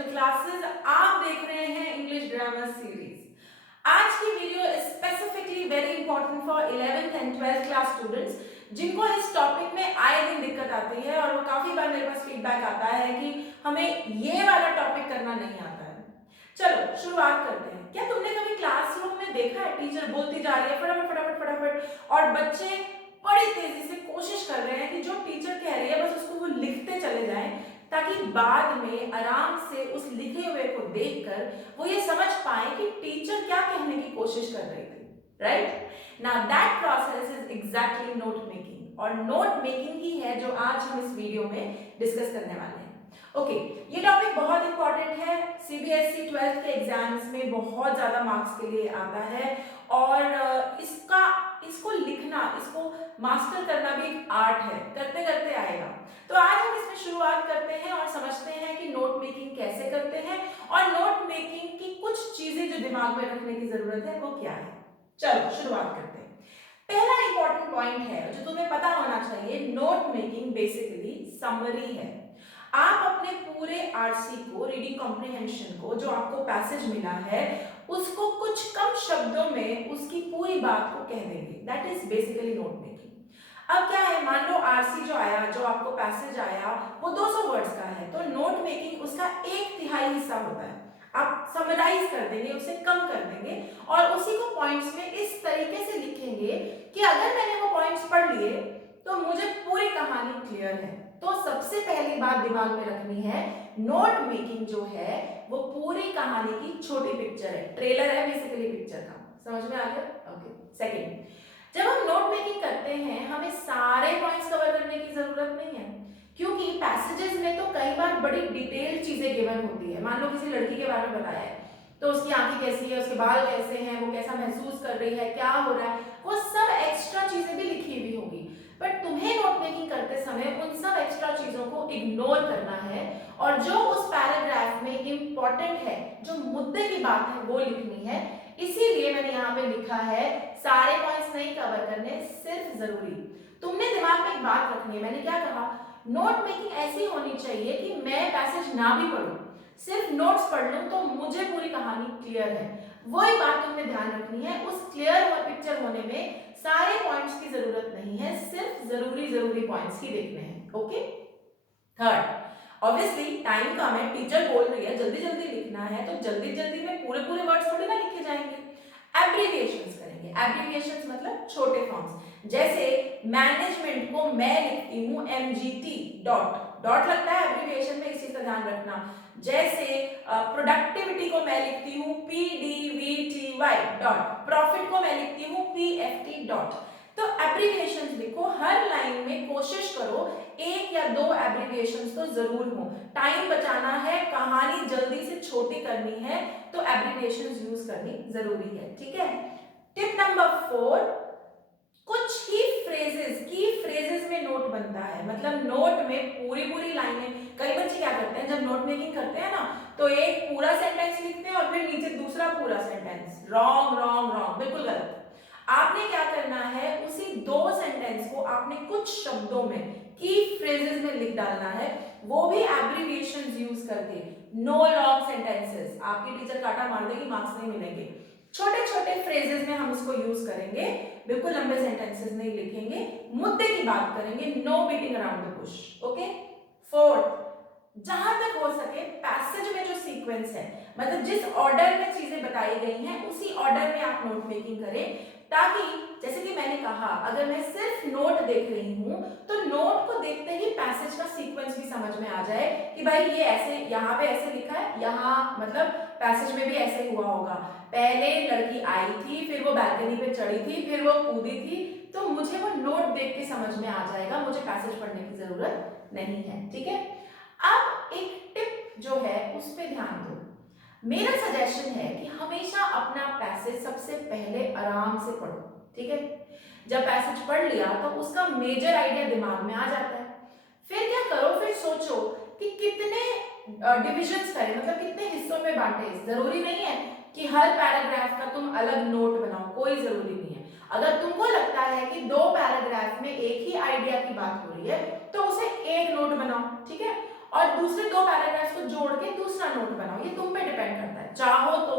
International classes. आप देख रहे हैं इंग्लिश ग्रामर सीरीज। आज की video is specifically very important for 11th and 12th class students जिनको इस टॉपिक में आए दिन दिक्कत आती है और वो काफी बार मेरे पास फीडबैक आता है कि हमें ये वाला टॉपिक करना नहीं आता है। चलो शुरुआत करते हैं। क्या तुमने कभी क्लासरूम में देखा है टीचर बोलती जा रही है फटाफट फटाफट फटाफट और बच्चे बड़ी तेजी से कोशिश कर रहे हैं कि जो टीचर कह रही है बस उसको वो लिखते चले जाएं ताकि बाद में आराम से उस लिखे हुए को देखकर वो ये समझ पाए कि टीचर क्या कहने की कोशिश कर रही थी, right? Now that process is exactly note making, और नोट मेकिंग ही है जो आज हम इस वीडियो में डिस्कस करने वाले हैं। ओके, ये टॉपिक बहुत इंपॉर्टेंट है, सीबीएसई 12th के एग्जाम्स में बहुत ज्यादा मार्क्स के लिए आता है और इसको लिखना, इसको मास्टर करना भी एक आर्ट है, करते करते आएगा। तो आज हम इसमें शुरुआत करते हैं और समझते हैं कि नोट मेकिंग कैसे करते हैं और नोट मेकिंग की कुछ चीजें जो दिमाग में रखने की जरूरत है वो क्या है। चलो शुरुआत करते हैं। पहला इंपॉर्टेंट पॉइंट है जो तुम्हें पता होना चाहिए, नोट मेकिंग बेसिकली समरी है। आप अपने पूरे आरसी को, रीडिंग कॉम्प्रिहेंशन को, जो आपको पैसेज मिला है उसको कुछ कम शब्दों में उसकी पूरी बात को कह देंगे। That is basically note making. अब क्या है, मान लो आरसी जो आया, जो आपको पैसेज आया वो 200 वर्ड्स का है, तो नोट मेकिंग उसका 1/3 हिस्सा होता है। आप समराइज कर देंगे, उसे कम कर देंगे और उसी को पॉइंट्स में इस तरीके से लिखेंगे कि अगर मैंने वो पॉइंट्स पढ़ लिए तो मुझे पूरी कहानी क्लियर है। तो सबसे पहली बात दिमाग में रखनी है, नोट मेकिंग जो है वो पूरी कहानी की छोटी पिक्चर है, ट्रेलर है बेसिकली पिक्चर का। समझ में आ गया? ओके। सेकंड, जब हम नोट मेकिंग करते हैं हमें सारे पॉइंट्स कवर करने की जरूरत नहीं है, क्योंकि पैसेजेस में तो कई बार बड़ी डिटेल्ड चीजें गिवन होती है। मान लो किसी लड़की के बारे में बताया है तो उसकी आंखें कैसी है, उसके बाल कैसे हैं, वो कैसा महसूस कर रही है, क्या हो रहा है, वो सब एक्स्ट्रा चीजें भी लिखी हुई होगी। बट तुम्हें नोट मेकिंग करते समय उन सब एक्स्ट्रा चीजों को इग्नोर करना है और जो उस पैराग्राफ में इंपॉर्टेंट है, जो मुद्दे की बात है वो लिखनी है। इसीलिए मैंने यहाँ पे लिखा है सारे पॉइंट्स नहीं कवर करने, सिर्फ जरूरी। तुमने दिमाग में एक बात रखनी है, मैंने क्या कहा, नोट मेकिंग ऐसी होनी चाहिए कि मैं पैसेज ना भी पढ़ूं, सिर्फ नोट्स पढ़ लूं तो मुझे पूरी कहानी क्लियर है। वही बात तुमने ध्यान रखनी है। उस क्लियर पिक्चर होने में सारे पॉइंट्स की जरूरत नहीं है, सिर्फ जरूरी पॉइंट्स ही देखने हैं। ओके। थर्ड, ऑब्वियसली टाइम कम है, टीचर बोल रही है जल्दी जल्दी लिखना है, तो जल्दी जल्दी में पूरे पूरे वर्ड्स थोड़ी ना लिखे जाएंगे, एब्रिविएशंस करेंगे। एब्रिविएशंस मतलब छोटे फॉर्म्स। जैसे मैनेजमेंट को मैं लिखती हूँ MGT, डॉट डॉट लगता है एब्रिविएशन में, इस चीज का ध्यान रखना। जैसे प्रोडक्टिविटी को मैं लिखती हूँ PDVTY डॉट, प्रॉफिट को मैं लिखती हूँ PFT डॉट। तो एब्रिविएशंस लिखो, हर लाइन में कोशिश करो 1 या 2 एब्रिविएशंस तो जरूर हो। टाइम बचाना है, कहानी जल्दी से छोटी करनी है, तो एब्रिविएशंस यूज करनी जरूरी है। ठीक है। टिप नंबर 4, कुछ ही फ्रेजेस, की फ्रेजेस में नोट बनता है। मतलब नोट में पूरी पूरी लाइनें, कई बच्चे क्या करते हैं जब नोट मेकिंग करते हैं ना, तो एक पूरा सेंटेंस लिखते हैं और फिर नीचे दूसरा पूरा सेंटेंस। रॉन्ग रॉन्ग रॉन्ग, बिल्कुल गलत। आपने क्या करना है, उसी 2 सेंटेंस को आपने कुछ शब्दों में, की फ्रेजेस में लिख डालना है, वो भी एब्रिविएशंस यूज करके। नो लॉन्ग सेंटेंसेस, आपकी टीचर काटा मार देगी, मार्क्स नहीं मिलेंगे। छोटे छोटे फ्रेजेस में हम इसको यूज करेंगे, बिल्कुल लंबे सेंटेंसेस नहीं लिखेंगे, मुद्दे की बात करेंगे, no beating around the bush. Okay. Fourth, जहां तक हो सके पैसेज में जो सीक्वेंस है, मतलब जिस ऑर्डर में चीजें बताई गई हैं उसी ऑर्डर में आप नोट मेकिंग करें, ताकि जैसे कि मैंने कहा अगर मैं सिर्फ नोट देख रही हूं तो नोट को देखते ही पैसेज का सीक्वेंस भी समझ में आ जाए कि भाई ये ऐसे, यहाँ पे ऐसे लिखा है, यहाँ मतलब पैसेज में भी ऐसे हुआ होगा। पहले लड़की आई थी, फिर वो बालकनी पे चढ़ी थी, फिर वो कूदी थी, तो मुझे वो नोट देख के समझ में आ जाएगा, मुझे पैसेज पढ़ने की जरूरत नहीं है। ठीक है। अब एक टिप जो है उस पर ध्यान दो। मेरा सजेशन है कि हमेशा अपना पैसेज सबसे पहले आराम से पढ़ो। ठीक है। जब पैसेज पढ़ लिया तो उसका मेजर आइडिया दिमाग में आ जाता है। फिर क्या करो, फिर सोचो कि कितने डिविजन्स करें, मतलब कितने हिस्सों में बांटे। जरूरी नहीं है कि हर पैराग्राफ का तुम अलग नोट बनाओ, कोई जरूरी नहीं है। अगर तुमको लगता है कि 2 पैराग्राफ में एक ही आइडिया की बात हो रही है तो उसे एक नोट बनाओ। ठीक है। और दूसरे दो पैराग्राफ्स को जोड़ के दूसरा नोट बनाओ, ये तुम पे डिपेंड करता है। चाहो तो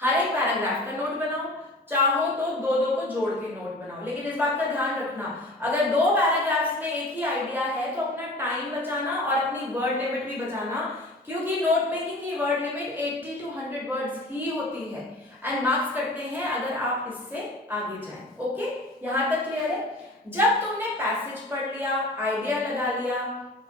हर एक पैराग्राफ का नोट बनाओ, चाहो तो दो दो को जोड़ के नोट बनाओ, लेकिन इस बात का ध्यान रखना अगर दो पैराग्राफ्स में एक ही आइडिया है तो अपना टाइम बचाना और अपनी वर्ड लिमिट भी बचाना, क्योंकि नोट मेकिंग की वर्ड लिमिट 80 to 100 वर्ड्स ही होती है एंड मार्क्स कटते हैं अगर आप इससे आगे जाएं। ओके, यहां तक क्लियर है? जब तुमने पैसेज पढ़ लिया, आइडिया लगा लिया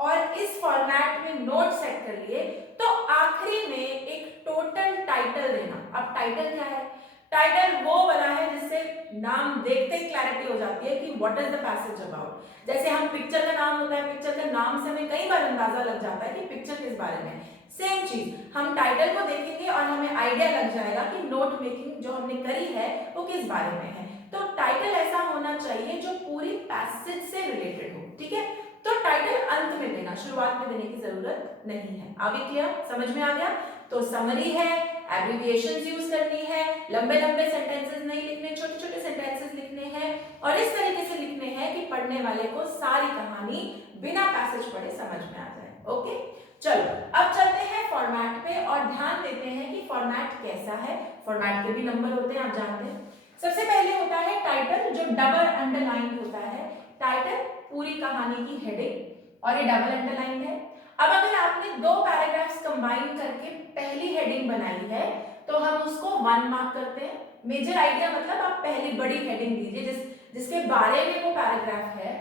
और इस फॉर्मेट में नोट सेट कर लिए, तो आखिरी में एक टोटल टाइटल देना। अब टाइटल क्या है? टाइटल वो बना है जिससे नाम देखते ही क्लैरिटी हो जाती है कि what is the passage about. जैसे हम पिक्चर का नाम होता है, पिक्चर के नाम से हमें कई बार अंदाजा लग जाता है कि पिक्चर किस बारे में। सेम चीज हम टाइटल को देखेंगे और हमें आइडिया लग जाएगा कि नोट मेकिंग जो हमने करी है वो किस बारे में है। तो टाइटल ऐसा होना चाहिए जो पूरी पैसेज से रिलेटेड हो, ठीक है? तो टाइटल अंत में देना, शुरुआत में देने की जरूरत नहीं है। अभी क्लियर, समझ में आ गया? तो समरी है, एब्रिविएशंस यूज करनी है, लंबे लंबे सेंटेंसेस नहीं लिखने, छोटे छोटे सेंटेंसेस लिखने हैं और इस तरीके से लिखने हैं कि पढ़ने वाले को सारी कहानी बिना पैसेज पढ़े समझ में आ जाए। ओके, चलो अब चलते हैं फॉर्मेट पे और ध्यान देते हैं कि फॉर्मेट कैसा है। फॉर्मेट के भी नंबर होते हैं, आप जानते हैं। सबसे पहले होता है टाइटल, जो डबल अंडरलाइन होता है। टाइटल पूरी कहानी की हेडिंग और ये डबल अंडरलाइन है। अब अगर आपने दो पैराग्राफ्स कंबाइन करके पहली हेडिंग बनाई है तो हम उसको 1 मार्क करते हैं। मेजर आइडिया मतलब आप पहली बड़ी हेडिंग दीजिए जिसके बारे में वो पैराग्राफ है,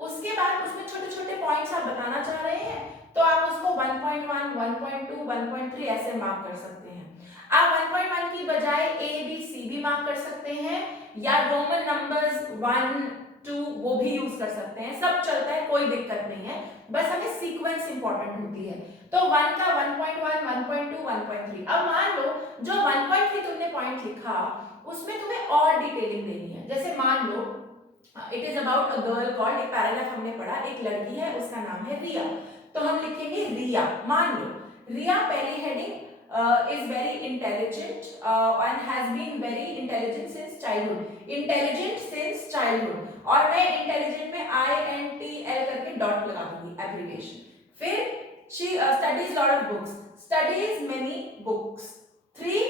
उसके बाद उसमें छोटे छोटे पॉइंट्स आप बताना चाह रहे हैं तो आप उसको 1.1, 1.2, 1.3 ऐसे मार्क कर सकते हैं। आप 1.1 की बजाय A, B, C भी मार्क कर सकते हैं या रोमन नंबर्स 1, 2 वो भी यूज कर सकते हैं, सब चलता है, कोई दिक्कत नहीं है, बस हमें सीक्वेंस इंपॉर्टेंट होती है। तो 1 का 1.1, 1.2, 1.3। अब मान लो जो 1.3 तुमने पॉइंट लिखा उसमें तुम्हें और डिटेलिंग देनी है। जैसे मान लो it is about a girl called, एक पैराग्राफ हमने पढ़ा, एक लड़की है उसका नाम है रिया, तो हम लिखेंगे रिया। मान लो रिया पहली heading is very intelligent and has been very intelligent since childhood, intelligent since childhood, और मैं intelligent में INTL करके डॉट लगा दूंगी, एब्रिविएशन। फिर she studies lot of books, studies many books. 3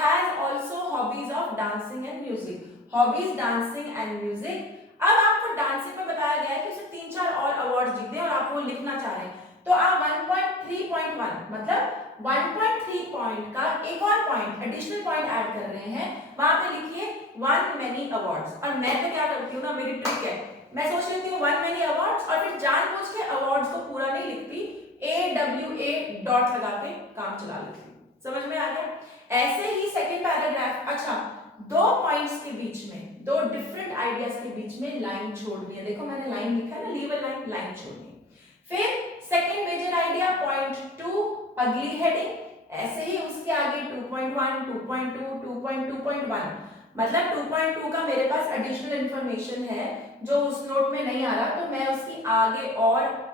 has also hobbies of dancing and music, hobbies dancing and music। अब आपको dancing में बताया गया है कि उसे 3-4 और अवार्ड्स जीते हैं और आप वो लिखना चाह रहे हैं, तो आप 1.3.1 मतलब 1.3 पॉइंट का एक और पॉइंट एडिशनल पॉइंट ऐड कर रहे हैं, वहां पे लिखिए 1 many awards। और मैं तो क्या करती हूँ ना, मेरी ट्रिक है, मैं सोच लेती हूँ 1 many awards और फिर जानबूझ के अवार्ड्स को पूरा नहीं लिखती, AWA डॉट लगा के काम चला लेती हूँ। समझ में आ गया? ऐसे ही सेकंड पैराग्राफ, अच्छा दो पॉइंट्स के बीच में, दो डिफरेंट आइडियाज के बीच में लाइन छोड़ दी है, देखो मैंने लाइन लिखा है ना, लीव अ लाइन, लाइन छोड़ दी। फिर सेकंड मेजर आइडिया पॉइंट 2 अगली हेडिंग, ऐसे ही उसके आगे 2.1, 2.2, 2.2.1 मतलब 2.2 का मेरे पास एडिशनल इंफॉर्मेशन है जो उस नोट में नहीं आ रहा, तो मैं उसकी आगे और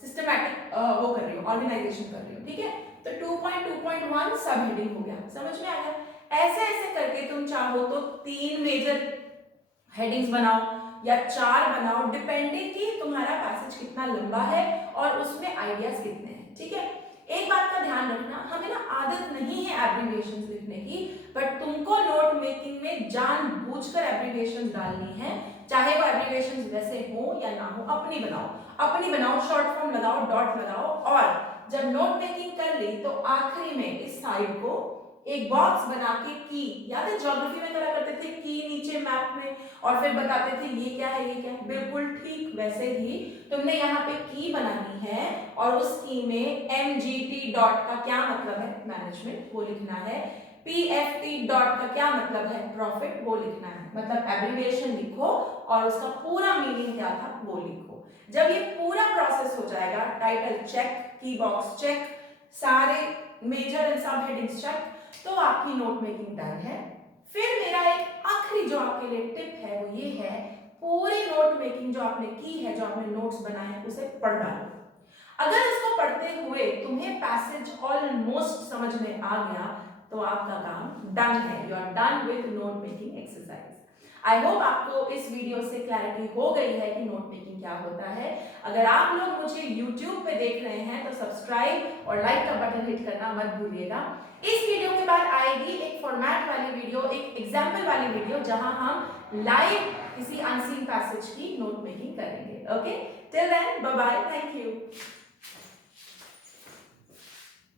सिस्टमैटिक वो कर रही हूँ, ऑर्गेनाइजेशन कर रही हूँ, ठीक है? तो 2.2.1 सब हेडिंग हो गया, समझ में आ गया? ऐसे ऐसे करके तुम चाहो तो 3 मेजर हेडिंग्स बनाओ या 4 बनाओ, डिपेंडिंग कि तुम्हारा पैसेज कितना लंबा है और उसमें आइडियाज कितने हैं, ठीक है? एक बात का ध्यान रखना, हमें ना आदत नहीं है एब्रिविएशंस लिखने की, बट तुमको नोट मेकिंग में जानबूझकर एब्रिविएशंस डालनी है, चाहे वो एब्रिविएशंस वैसे हो या ना हो, अपनी बनाओ, शॉर्ट फॉर्म लगाओ, डॉट लगाओ। और जब नोट मेकिंग कर ली तो आखिरी में इस साइड को एक बॉक्स बना के की, याद है ज्योग्राफी में करा करते थे की नीचे मैप में और फिर बताते थे ये क्या है, ये क्या है, बिल्कुल ठीक वैसे ही तुमने यहाँ पे की बनानी है और उस की में MGT डॉट का क्या मतलब है, मैनेजमेंट, वो लिखना है। PFT डॉट का क्या मतलब है, प्रॉफिट, वो लिखना है। मतलब एब्रिविएशन लिखो और उसका पूरा मीनिंग क्या था वो लिखो। जब ये पूरा प्रोसेस हो जाएगा, टाइटल चेक, की बॉक्स चेक, सारे मेजर एंड सब हेडिंग्स चेक, तो आपकी नोट मेकिंग डन है। फिर मेरा एक आखिरी जो आपके लिए टिप है वो ये है, पूरी नोट मेकिंग जो आपने की है, जो आपने नोट्स बनाए हैं, उसे पढ़ डालो। अगर उसको पढ़ते हुए तुम्हें पैसेज ऑलमोस्ट समझ में आ गया तो आपका काम डन है, you are done with note making exercise. I hope आपको इस वीडियो से क्लैरिटी हो गई है कि नोट मेकिंग क्या होता है। अगर आप लोग मुझे YouTube पे देख रहे हैं तो सब्सक्राइब और लाइक का बटन हिट करना मत भूलिएगा। इस वीडियो के बाद आएगी एक फॉर्मेट वाली वीडियो, एक एग्जाम्पल वाली वीडियो, जहां हम लाइव किसी अनसीन पैसेज की नोट मेकिंग करेंगे। Okay, till then bye bye, thank you.